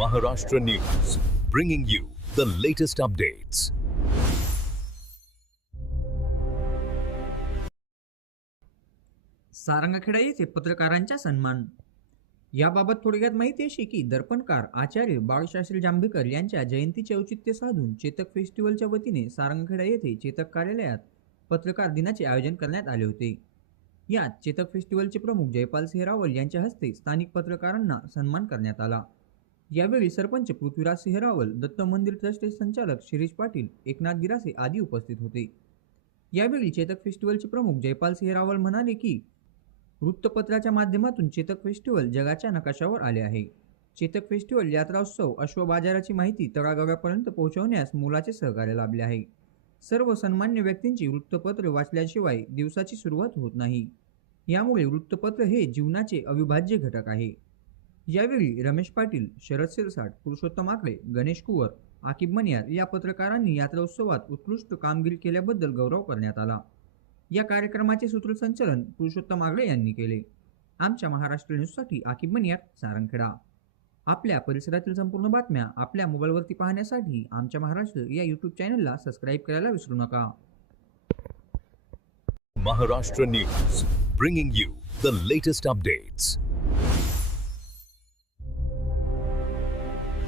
Maharashtra News, bringing you the latest updates. Sarangkheda येथे पत्रकारांचा सन्मान. याबाबत थोडक्यात माहिती अशी की दर्पणकार आचार्य बाळशास्त्री जांभेकर यांच्या जयंतीचे औचित्य साधून चेतक फेस्टिवलच्या वतीने सारंगखेडा येथे चेतक कार्यालयात पत्रकार दिनाचे आयोजन करण्यात आले होते. यात चेतक फेस्टिवलचे प्रमुख जयपाल सिंह रावल यांच्या हस्ते स्थानिक पत्रकारांना सन्मान करण्यात आला. यावेळी सरपंच पृथ्वीराज सिंह रावल, दत्त मंदिर ट्रस्टचे संचालक शिरीष पाटील, एकनाथ गिरासे आदी उपस्थित होते. यावेळी चेतक फेस्टिवलचे प्रमुख जयपाल सिंह रावल म्हणाले की वृत्तपत्राच्या माध्यमातून चेतक फेस्टिवल जगाच्या नकाशावर आले आहे. चेतक फेस्टिवल यात्रा उत्सव अश्व बाजाराची माहिती तळागाळापर्यंत पोहोचवण्यास मोलाचे सहकार्य लाभले आहे. सर्व सन्मान्य व्यक्तींची वृत्तपत्र वाचल्याशिवाय दिवसाची सुरुवात होत नाही. यामुळे वृत्तपत्र हे जीवनाचे अविभाज्य घटक आहे. यावेळी रमेश पाटील, शरद सिरसाट, पुरुषोत्तम आकडे, गणेश कुवर, आकिब मनियार या पत्रकारांनी यात्रा उत्सवात उत्कृष्ट कामगिरी केल्याबद्दल गौरव करण्यात आला. या कार्यक्रमाचे सूत्रसंचालन पुरुषोत्तम आगळे यांनी केले. आमच्या महाराष्ट्र न्यूजसाठी आकिब मनियार, सारंगखेडा. आपल्या परिसरातील संपूर्ण बातम्या आपल्या मोबाईलवरती पाहण्यासाठी आमच्या महाराष्ट्र या यूट्यूब चॅनलला सबस्क्राईब करायला विसरू नका. Maharashtra News, bringing you the latest updates.